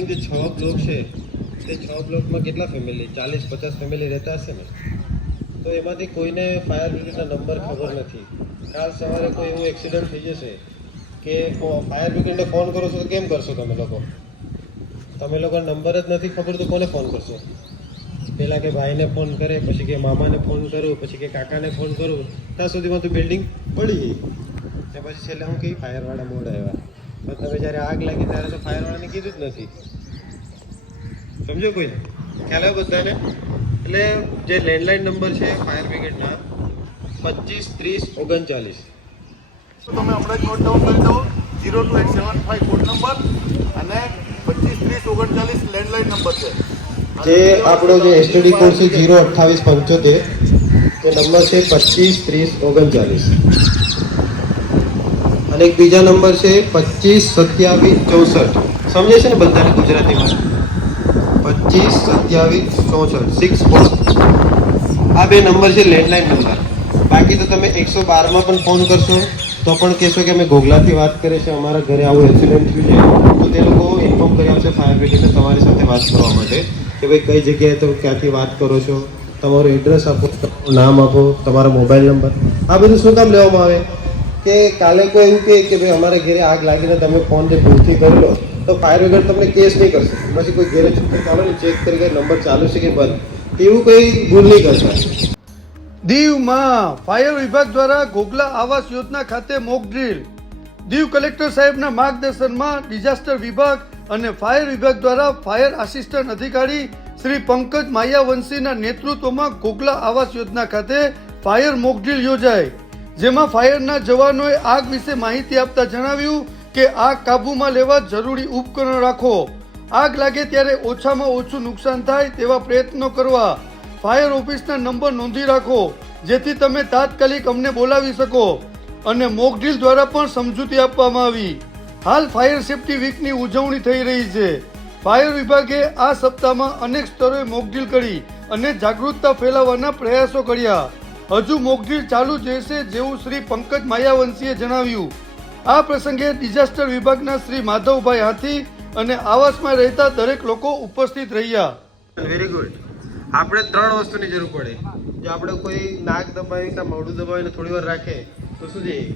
Building જે છ block છે, તે છ બ્લોકમાં કેટલા ફેમિલી ચાલીસ, પચાસ ફેમિલી રહેતા હશે ને? તો એમાંથી કોઈને ફાયર બ્રિગેડના નંબર ખબર નથી. કાલ સવારે કોઈ એવું એક્સિડન્ટ થઈ જશે કે ફાયર બ્રિગેડને ફોન કરો છો તો કેમ કરશો તમે લોકો? તમે લોકો નંબર જ નથી ખબર તો કોને ફોન કરશો? પહેલાં કે ભાઈને ફોન કરે, પછી કે મામાને ફોન કરું, પછી કે કાકાને ફોન કરું. ત્યાં સુધીમાં તો બિલ્ડિંગ પડી ગઈ. ને પછી છેલ્લે હું કહી ફાયરવાળા મોડ આવ્યા. તમે જ્યારે આગ લાગી ત્યારે તો ફાયરવાળાને કીધું જ નથી. સમજો કોઈ? ખ્યાલ આવ્યો બધાને? એટલે જે લેન્ડલાઇન નંબર છે ફાયર બ્રિગેડના પચીસ ત્રીસ ઓગણચાલીસ. તો તમે હમણાં જ નોટ ડાઉન કરી દો zero two eight seven five code number અને પચીસ ત્રીસ ઓગણચાલીસ લેન્ડલાઇન નંબર છે. જે આપણો જે એસટીડી કોડ છે જીરો અઠ્ઠાવીસ પંચોતેર એ નંબર છે પચીસ ત્રીસ ઓગણચાલીસ. અને એક બીજા નંબર છે પચીસ સત્યાવીસ ચોસઠ. સમજે છે ને બધાને ગુજરાતીમાં? પચીસ સત્યાવીસ ચોસઠ. સિક્સ ફોર આ બે નંબર છે લેન્ડલાઇન નંબર બાકી તો તમે એકસો બારમાં પણ ફોન કરશો, તો પણ કહેશો કે અમે ગોગલાથી વાત કરીએ છીએ અમારા ઘરે આવું એક્સિડન્ટ થયું છે. તો તે લોકો ઇન્ફોર્મ કરી આપશે ફાયર બ્રિગેડને તમારી સાથે વાત કરવા માટે કે ભાઈ કઈ જગ્યાએ તમે ક્યાંથી વાત કરો છો? તમારું એડ્રેસ આપો, તમારું નામ આપો, તમારો મોબાઈલ નંબર આ બધું શું કામ લેવામાં આવે? કે કાલે કોઈ એવું કહે કે ભાઈ અમારે ઘરે આગ લાગીને તમે ફોન જે ભૂલથી કરી લો તો ફાયર બ્રિગેડ તમને કેસ નહીં કરશે. પછી કોઈ ઘરે ચાલો ને ચેક કરી નંબર ચાલુ છે કે બંધ. એવું કંઈ ભૂલ નહીં કરશે દીવમાં ફાયર વિભાગ દ્વારા ગોગલા આવાસ યોજના ખાતે મોક ડ્રીલ દીવ કલેક્ટર સાહેબના માર્ગદર્શનમાં ડિઝાસ્ટર વિભાગ અને ફાયર વિભાગ દ્વારા ફાયર આસિસ્ટન્ટ અધિકારી શ્રી પંકજ માયાવંશીના નેતૃત્વમાં ગોગલા આવાસ યોજના ખાતે ફાયર મોક ડ્રીલ યોજાઈ જેમાં ફાયરના જવાનોએ આગ વિશે માહિતી આપતા જણાવ્યું કે આગ કાબૂમાં લેવા જરૂરી ઉપકરણ રાખો. આગ લાગે ત્યારે ઓછામાં ઓછું નુકસાન થાય તેવા પ્રયત્નો કરવા. ફાયર ઓફિસના નંબર નોંધી રાખો, જેથી તમે તાત્કાલિક અમને બોલાવી શકો અને મોક ડ્રીલ દ્વારા પણ સમજૂતી આપવામાં આવી. હાલ ફાયર સેફટી વીકની ઉજવણી થઈ રહી છે. ફાયર વિભાગે આ સપ્તાહમાં અનેક સ્તરોએ મોકડ્રીલ કરી અને જાગૃતતા ફેલાવવાના પ્રયાસો કર્યા. હજુ મોકડ્રીલ ચાલુ જ રહેશે જેવું શ્રી પંકજ માયાવંશીએ જણાવ્યું. આ પ્રસંગે ડિઝાસ્ટર વિભાગના શ્રી માધવભાઈ હાથી અને આવાસમાં રહેતા દરેક લોકો ઉપસ્થિત રહ્યા. વેરી ગુડ આપણે ત્રણ વસ્તુની જરૂર પડે. જો આપણે કોઈ નાક દબાવી કે મોઢું દબાવીને થોડી વાર રાખે, તો શું જાય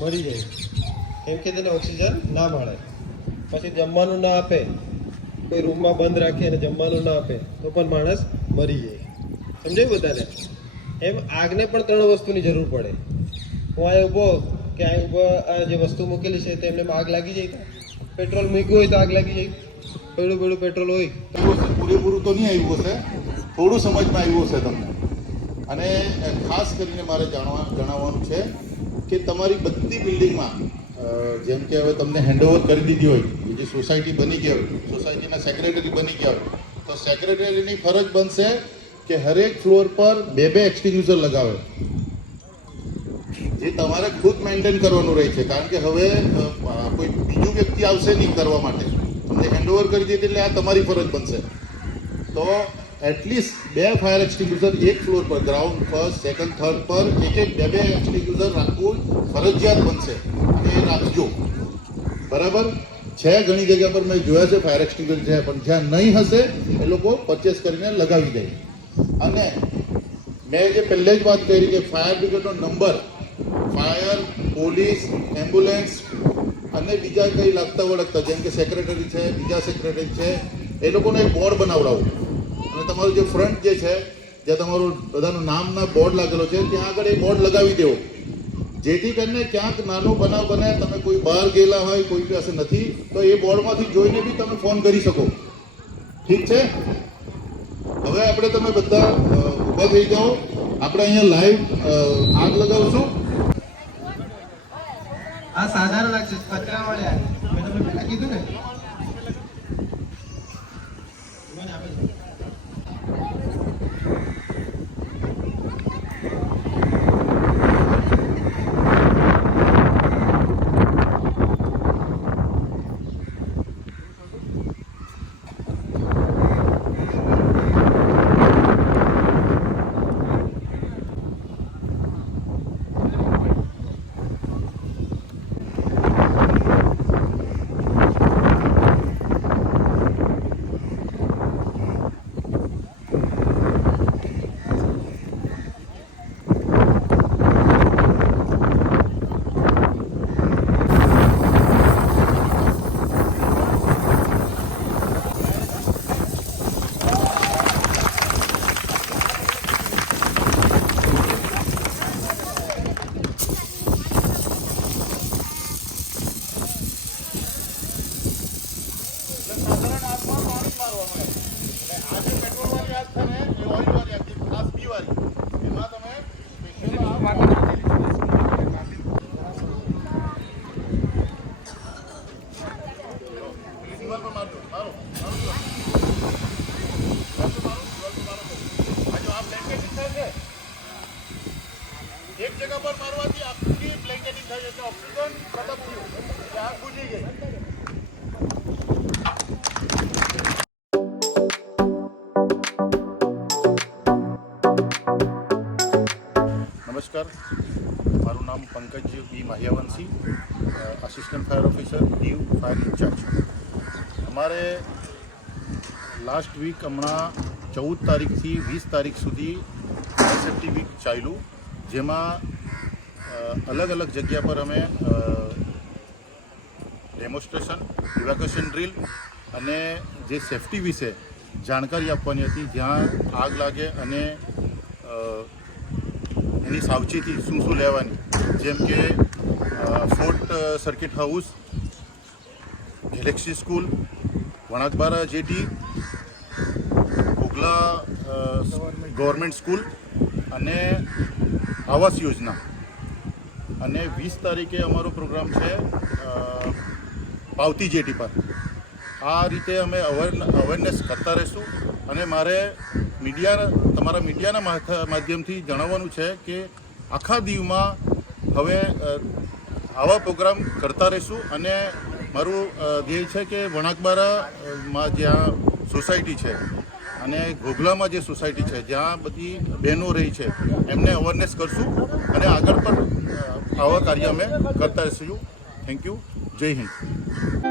મરી જાય. કેમ કે તેને ઓક્સિજન ના મળે. પછી જમવાનું ના આપે. કોઈ રૂમમાં બંધ રાખે અને જમવાનું ના આપે, તો પણ માણસ મરી જાય. સમજાયું બધાને? એમ આગને પણ ત્રણ વસ્તુની જરૂર પડે. હું આ ઊભો, કે આ ઊભો જે વસ્તુ મૂકેલી છે તેમને આગ લાગી જાય પેટ્રોલ મૂક્યું હોય તો આગ લાગી જાય. પેલું પેલું પેટ્રોલ હોય. પૂરેપૂરું તો નહીં આવ્યું હશે. થોડું સમજમાં આવ્યું હશે તમને. અને ખાસ કરીને મારે જાણવા, જણાવવાનું છે કે તમારી બધી બિલ્ડિંગમાં જેમ કે હવે તમને હેન્ડઓવર કરી દીધી હોય, બીજી સોસાયટી બની ગઈ હોય સોસાયટીના સેક્રેટરી બની ગયા હોય, તો સેક્રેટરીની ફરજ બનશે કે હરેક ફ્લોર પર બે બે એક્સટિન્યુઝર લગાવે. જે તમારે ખુદ મેન્ટેન કરવાનું રહે છે. કારણ કે હવે કોઈ બીજું વ્યક્તિ આવશે નહીં કરવા માટે. તમને હેન્ડઓવર કરી દીધી એટલે આ તમારી ફરજ બનશે. તો એટલીસ્ટ બે ફાયર એક્સટિંગ્યુઝર એક ફ્લોર પર ગ્રાઉન્ડ ફર્સ્ટ સેકન્ડ થર્ડ પર, એક એક બે બે એક્સટિંગ્યુઝર રાખવું ફરજિયાત બનશે. અને એ રાખજો. બરાબર? છે ઘણી જગ્યા પર મેં જોયા છે ફાયર એક્સટિંગ્યુઝર છે, પણ જ્યાં નહીં હશે, એ લોકો પરચેસ કરીને લગાવી દે. અને મેં જે પહેલે જ વાત કરી કે ફાયર બ્રિગેડનો નંબર ફાયર પોલીસ એમ્બ્યુલન્સ અને બીજા કંઈ લાગતા વળગતા, જેમ કે સેક્રેટરી છે, બીજા સેક્રેટરી છે, એ લોકોને એક બોર્ડ બનાવડાવો. અને તમારું જે ફ્રન્ટ જે છે, જ્યાં તમારું બધાનું નામના બોર્ડ લાગેલો છે, ત્યાં આગળ એ બોર્ડ લગાવી દેવો. જેથી કરીને ક્યાંક નાનો બનાવ બને, તમે કોઈ બહાર ગયેલા હોય, કોઈ પાસે નથી, તો એ બોર્ડમાંથી જોઈને બી તમે ફોન કરી શકો. ઠીક છે? આપણે તમે બધા ઊભા થઈ જાઓ. આપણે અહીંયા લાઈવ આગ લગાવશું. આ સાધારણ લાગશે કચરા વાળ્યા મેં તમને પહેલા કીધું ને બ્લેન્કેટિંગ થાય છે એક જગ્યા પર મારવાથી આખી બ્લેન્કેટિંગ થાય છે એટલે ઓક્સિજન ખતમ થયું એટલે આગ બુઝી ગઈ નમસ્કાર મારું નામ Pankaj B Mahyavanshi assistant fire officer Diu fire incharge અમારે લાસ્ટ વીક હમણાં ચૌદ તારીખથી વીસ તારીખ સુધી સેફ્ટી વીક ચાલ્યું. જેમાં અલગ અલગ જગ્યા પર અમે ડેમોન્સ્ટ્રેશન ઇવેક્યુએશન ડ્રીલ અને જે સેફ્ટી વિશે જાણકારી આપવાની હતી. જ્યાં આગ લાગે અને એની સાવચેતી શું શું લેવાની. જેમ કે fort circuit house galaxy school Vanakbara jetty Ghoghla government school અને આવાસ યોજના. અને વીસ તારીખે અમારો પ્રોગ્રામ છે પાવતી જેટી પર. આ રીતે અમે અવેર અવેરનેસ કરતા રહીશું અને મારે મીડિયા, તમારા મીડિયાના માથ- માધ્યમથી જણાવવાનું છે કે આખા દીવમાં હવે આવા પ્રોગ્રામ કરતા રહીશું અને મારું ધ્યેય છે કે વણાકબારામાં જ્યાં સોસાયટી છે અને ઘોઘલામાં જે સોસાયટી છે, જ્યાં બધી બહેનો રહી છે, એમને અવેરનેસ કરશું અને આગળ પણ આવા કાર્ય અમે કરતા રહીશું. થેન્ક યુ જય હિન્દ.